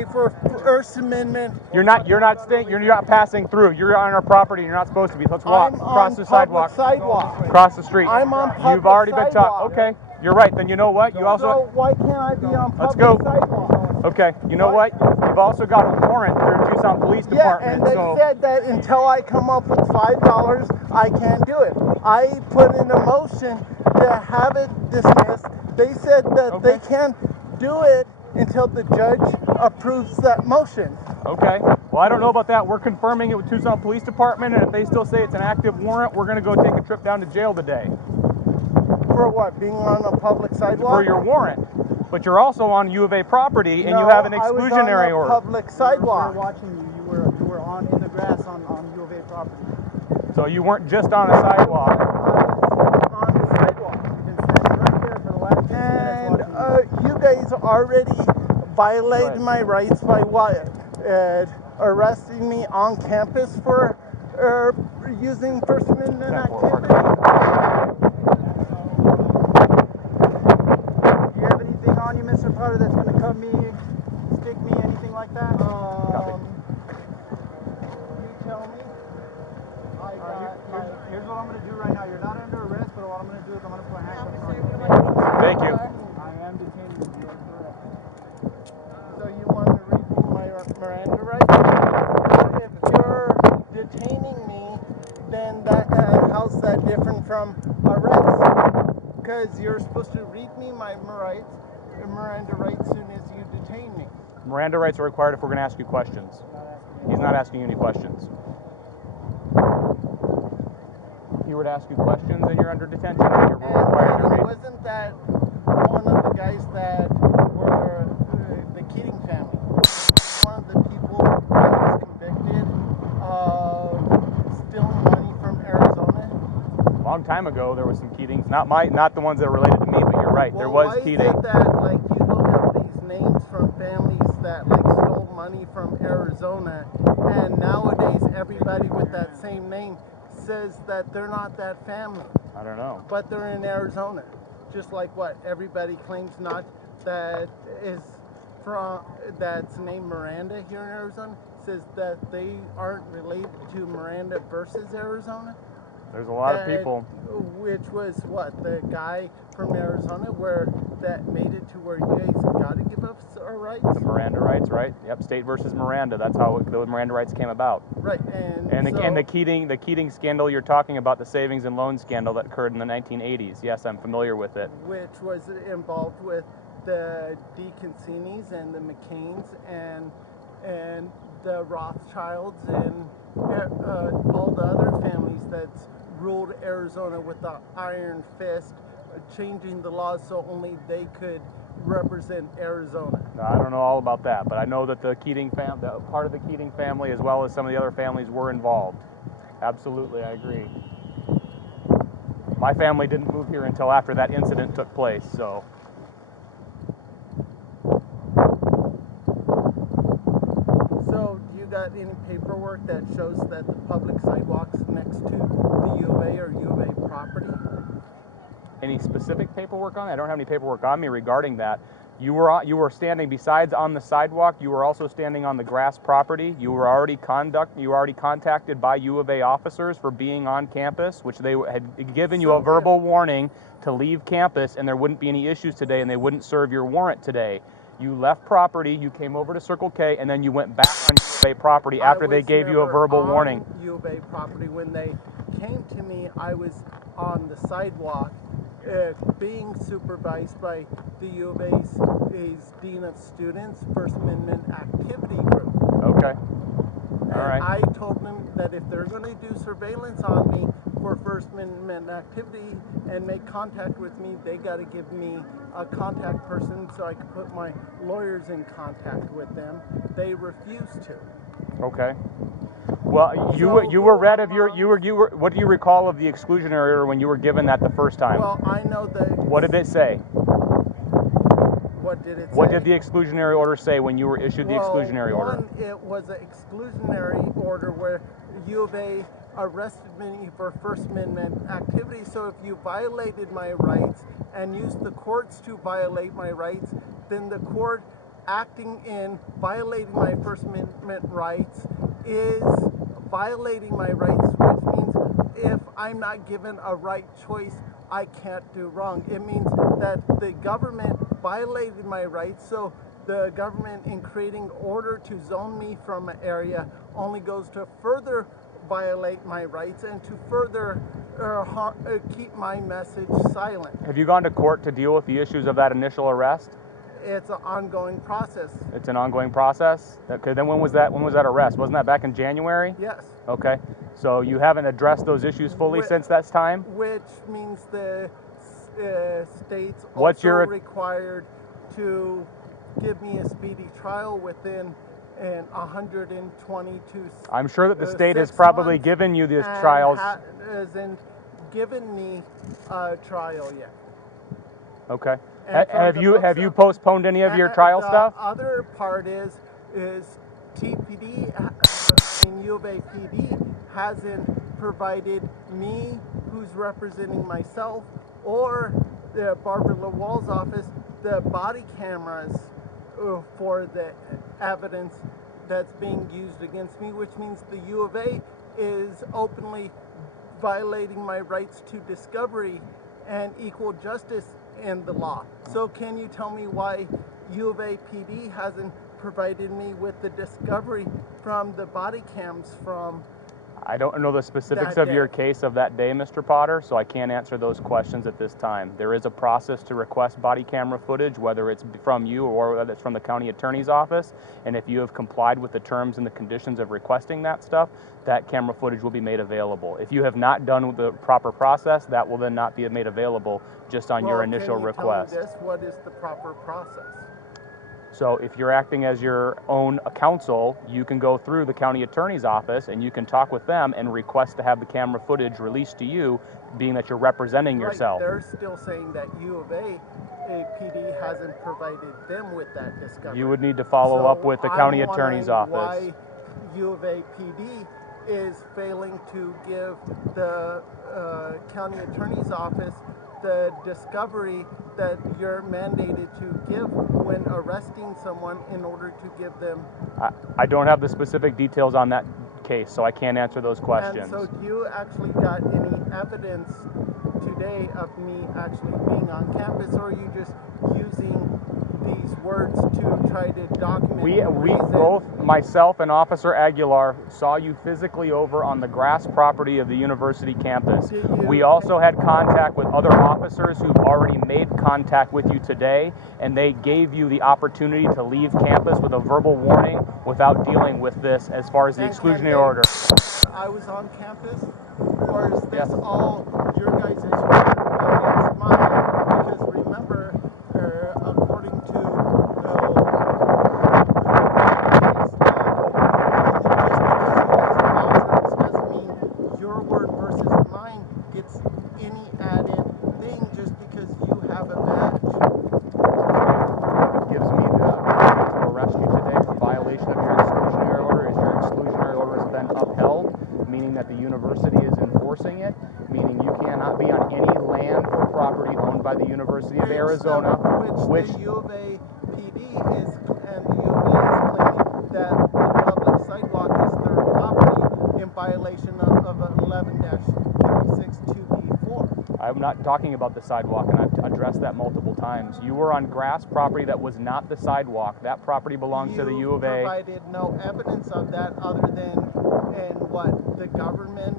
For First Amendment. You're not staying. You're not passing through. You're on our property. You're not supposed to be. Let's walk. Cross the sidewalk. Cross the street. I'm on public You've already been sidewalk. taught. Okay, you're right. Then you know what? You also. So why can't I be on Let's public go. sidewalk? Okay, you know what? You've also got a warrant through Tucson Police Department. Yeah, and they so said that until I come up with $5, I can't do it. I put in a motion to have it dismissed. They said that they can't do it until the judge approves that motion. Okay. Well, I don't know about that. We're confirming it with Tucson Police Department, and if they still say it's an active warrant, we're going to go take a trip down to jail today. For what? Being on a public sidewalk? For your warrant. But you're also on U of A property, and you have an exclusionary order. order. Public sidewalk. We were watching you. You were on in the grass on U of A property. So you weren't just on a sidewalk. On the sidewalk. You've been standing right there for the last 6 minutes watching you guys already violated my rights by what? Arresting me on campus for using First Amendment activity. Do you have anything on you, Mr. Potter, that's going to cut me, stick me, anything like that? You tell me. Here's what I'm going to do right now. You're not under arrest, but what I'm going to do is I'm going to put handcuffs on you. Thank you. I am detaining you. You are correct. So you want to read me my Miranda rights? If you're detaining me, then how's that different from arrest? Because you're supposed to read me my Miranda rights as soon as you detain me. Miranda rights are required if we're going to ask you questions. He's not asking you any questions. If he were to ask you questions, then you're under detention. You're required to read. Wasn't that one of the guys that were the Keating family? One of the people that was convicted of stealing money from Arizona? A long time ago, there was some Keatings. Not the ones that are related to me, but you're right. There was Keating. Why is it that, like, you look up these names from families that, like, stole money from Arizona, and nowadays everybody with that same name says that they're not that family? I don't know. But they're in Arizona. Just like what everybody claims not that is from that's named Miranda here in Arizona says that they aren't related to Miranda versus Arizona. There's a lot of people. Which was what, the guy from Arizona that made it to where you guys got to give up our rights? The Miranda rights, right? Yep, state versus Miranda. That's how the Miranda rights came about. Right, and the Keating scandal you're talking about, the savings and loan scandal that occurred in the 1980s. Yes, I'm familiar with it. Which was involved with the DeConcinis and the McCains and the Rothschilds and all the other families that's ruled Arizona with the iron fist, changing the laws so only they could represent Arizona. No, I don't know all about that, but I know that the part of the Keating family, as well as some of the other families, were involved. Absolutely, I agree. My family didn't move here until after that incident took place, so. So, do you got any paperwork that shows that the public sidewalks next to the U of A are U of A property? Any specific paperwork on it? I don't have any paperwork on me regarding that. You were standing besides on the sidewalk. You were also standing on the grass property. You were already contacted by U of A officers for being on campus, which they had given you a verbal warning to leave campus, and there wouldn't be any issues today, and they wouldn't serve your warrant today. You left property. You came over to Circle K, and then you went back on U of A property after they gave you a verbal warning. U of A property. When they came to me, I was on the sidewalk. Being supervised by the U of A's Dean of Students First Amendment Activity Group. Okay. All right. I told them that if they're going to do surveillance on me for First Amendment activity and make contact with me, they got to give me a contact person so I could put my lawyers in contact with them. They refused to. Okay. Well, you were read of what do you recall of the exclusionary order when you were given that the first time? Well, I know that. What did it say? What did it say? What did the exclusionary order say when you were issued the exclusionary order? It was an exclusionary order where U of A arrested me for First Amendment activity. So if you violated my rights and used the courts to violate my rights, then the court acting in violating my First Amendment rights is violating my rights, which means if I'm not given a right choice, I can't do wrong. It means that the government violated my rights, so the government, in creating order to zone me from an area, only goes to further violate my rights and to further keep my message silent. Have you gone to court to deal with the issues of that initial arrest? It's an ongoing process. It's an ongoing process? Okay, then when was that arrest? Wasn't that back in January? Yes. Okay, so you haven't addressed those issues fully since that time? Which means the state's What's also your required to give me a speedy trial within 122. I'm sure that the state has 6 probably months given you these and trials. hasn't given me a trial yet. Okay. And from Have the you books up- postponed any of your trial the stuff? Other part is TPD, U of A PD hasn't provided me, who's representing myself, or the Barbara LaWall's office, the body cameras for the evidence that's being used against me, which means the U of A is openly violating my rights to discovery and equal justice in the law. So can you tell me why U of A PD hasn't provided me with the discovery from the body cams from I don't know the specifics that of your day? case of that day, Mr. Potter, so I can't answer those questions at this time. There is a process to request body camera footage, whether it's from you or whether it's from the county attorney's office, and if you have complied with the terms and the conditions of requesting that stuff, that camera footage will be made available. If you have not done the proper process, that will then not be made available just on your initial request. Can you tell me this? What is the proper process? So if you're acting as your own counsel, you can go through the county attorney's office and you can talk with them and request to have the camera footage released to you, being that you're representing yourself. They're still saying that U of A PD hasn't provided them with that discovery. You would need to follow up with the county attorney's office. Why U of A PD is failing to give the county attorney's office the discovery that you're mandated to give when arresting someone in order to give them. I don't have the specific details on that case, so I can't answer those questions. And so do you actually got any evidence today of me actually being on campus, or are you just using these words to try to document We the reason? both, myself and Officer Aguilar, saw you physically over on the grass property of the university campus. Did you- We also had contact with other officers who've already made contact with you today, and they gave you the opportunity to leave campus with a verbal warning without dealing with this as far as the And can exclusionary they- order. I was on campus, or is this Yes. all your guys' word against mine? Because remember, according to doesn't mean your word versus mine gets any added thing just because you have a badge. Gives me the right to arrest you today for violation of your exclusionary order is your exclusionary order has been upheld, meaning that the university is enforcing it, meaning you cannot be on any land or property owned by the University of Arizona, which the U of A PD is, and the U of A is claiming that the public sidewalk is their property in violation of 11-36 2B4. I'm not talking about the sidewalk, and I've addressed that multiple times. You were on grass property that was not the sidewalk. That property belongs to the U of A. You provided no evidence of that other than what the government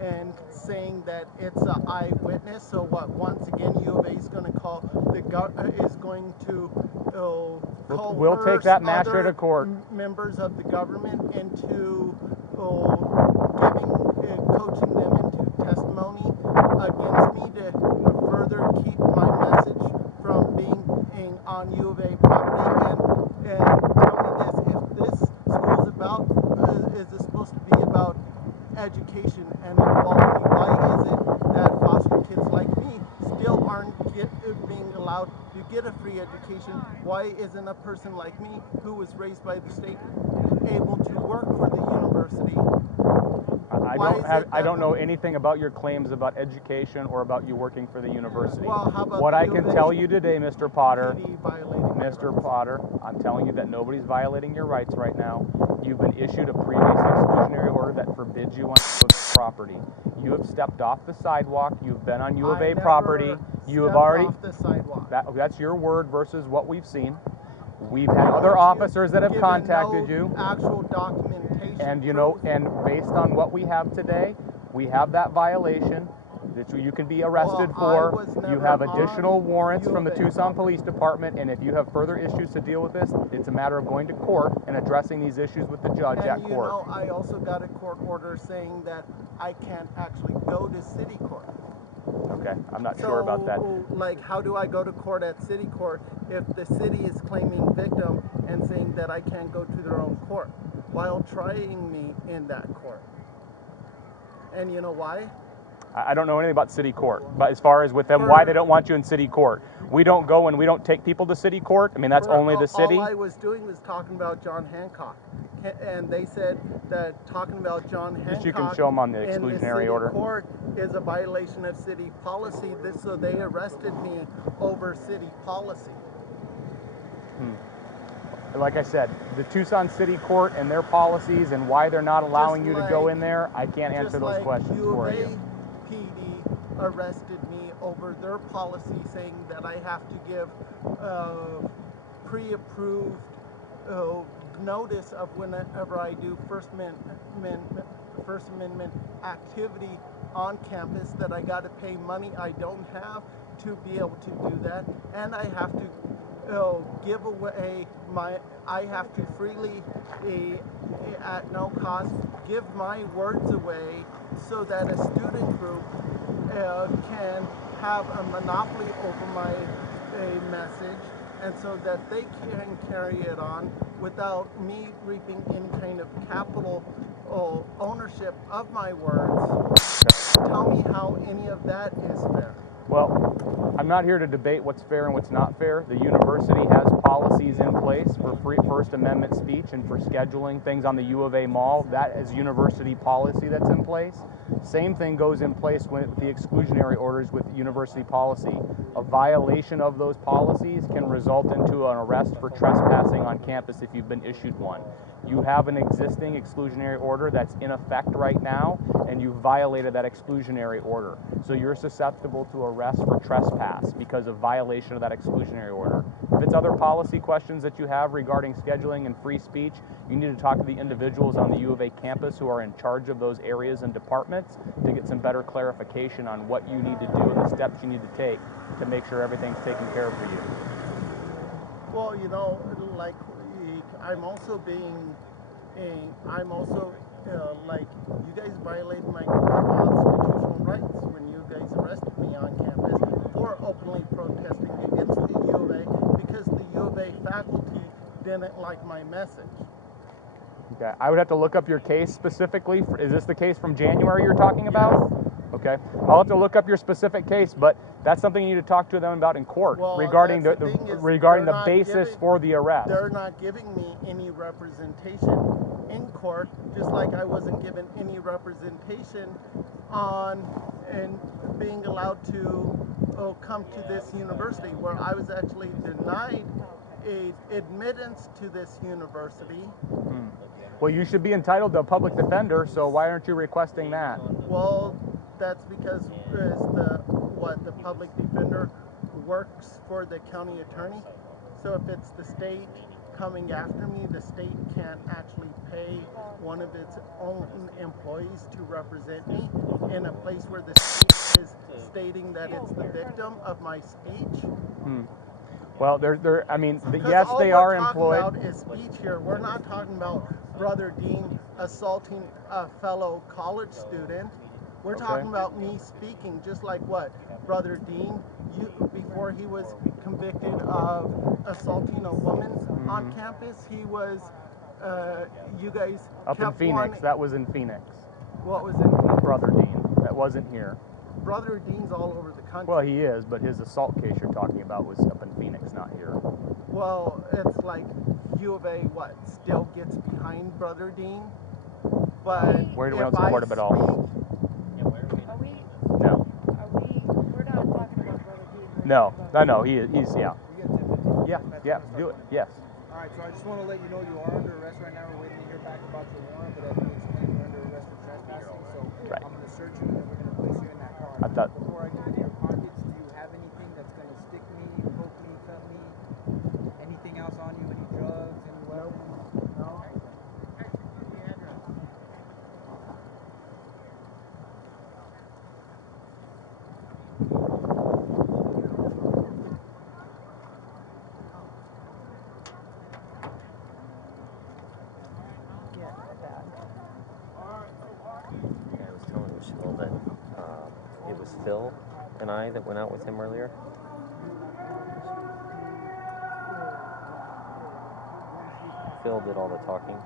and saying that it's an eyewitness. So what? Once again, U of A is going to call is going to We'll take that matter to court. Members of the government into coaching them into testimony against me to further keep my message from being on U of A property. And tell me this: if this school's about, is it supposed to be about education and equality? Why is it that foster kids like me still aren't being allowed to get a free education? Why isn't a person like me, who was raised by the state, able to work for the university? I don't know anything about your claims about education or about you working for the university. Well, how about what the I U can of A tell you today, Mr. Potter, PD violating my Mr. rights? Potter, I'm telling you that nobody's violating your rights right now. You've been issued a previous exclusionary order that forbids you on U of A property. You have stepped off the sidewalk. You've been on U of A property. You have already off the sidewalk. That's your word versus what we've seen. We've had other officers that have Given contacted no you. actual documentation. And you know, proof. and based on what we have today, we have that violation that you can be arrested Well, I for. was You never have on additional warrants U from the of A Tucson property. Police Department, and if you have further issues to deal with this, it's a matter of going to court and addressing these issues with the judge And at you court. know, I also got a court order saying that I can't actually go to city court. Okay, I'm not sure about that. Like, how do I go to court at city court if the city is claiming victim and saying that I can't go to their own court while trying me in that court? And you know why? I don't know anything about city court, but as far as with them, why they don't want you in city court. We don't go and we don't take people to city court. I mean, that's only the city. All I was doing was talking about John Hancock. And they said that talking about John Hancock You can show them on the in exclusionary city order. court is a violation of city policy. So they arrested me over city policy. Like I said, the Tucson City Court and their policies and why they're not allowing you to go in there, I can't answer those questions for you. U of A PD arrested me over their policy saying that I have to give pre-approved notice of whenever I do First Amendment activity on campus, that I got to pay money I don't have to be able to do that, and I have to give away I have to freely, at no cost, give my words away so that a student group can have a monopoly over my message, and so that they can carry it on without me reaping any kind of capital ownership of my words. Tell me how any of that is fair. Well, I'm not here to debate what's fair and what's not fair. The university has policies in place for free First Amendment speech and for scheduling things on the U of A mall. That is university policy that's in place. Same thing goes in place with the exclusionary orders with university policy. A violation of those policies can result into an arrest for trespassing on campus if you've been issued one. You have an existing exclusionary order that's in effect right now, and you violated that exclusionary order. So you're susceptible to arrest for trespass because of violation of that exclusionary order. If it's other policy questions that you have regarding scheduling and free speech, you need to talk to the individuals on the U of A campus who are in charge of those areas and departments to get some better clarification on what you need to do and the steps you need to take to make sure everything's taken care of for you. Well, you know, like, I'm also like, you guys violated my constitutional rights when you guys arrested me on campus for openly protesting against the U of A because the U of A faculty didn't like my message. Okay, I would have to look up your case specifically. Is this the case from January you're talking about? Yes. Okay, I'll have to look up your specific case, but that's something you need to talk to them about in court regarding the basis for the arrest. They're not giving me any representation in court, just like I wasn't given any representation on and being allowed to come to this university, where I was actually denied admittance to this university. Well, you should be entitled to a public defender, so why aren't you requesting that? Well, that's because the public defender works for the county attorney. So if it's the state coming after me, the state can't actually pay one of its own employees to represent me in a place where the state is stating that it's the victim of my speech. Well, yes, they are employed. All we're talking about is speech here. We're not talking about Brother Dean assaulting a fellow college student. We're talking about me speaking, just like what Brother Dean, before he was convicted of assaulting a woman on campus, he was, you guys up in Phoenix. That was in Phoenix. What was it? Brother Dean. That wasn't here. Brother Dean's all over the country. Well, he is, but his assault case you're talking about was up in Phoenix, not here. Well, it's like U of A, still gets behind Brother Dean? But We if don't support him at all. speak, Are we? No. We're not talking about Brother Dean. We're No. talking about- No. He's yeah. You get 10-15. Yeah. That's Yeah. when I Do it. start Yes. All right, so I just want to let you know you are under arrest right now. We're waiting to hear back about your warrant, but as we explained, you're under arrest for trespassing. So Right. I'm going to search you and then we're going to place you in that car. I thought. Before I go into your pockets, do you have anything that's going to stick me, poke me, cut me? Anything else on you? Any drugs? Any weapons? No? Yeah, that. I was telling Michelle that it was Phil and I that went out with him earlier. Phil did all the talking.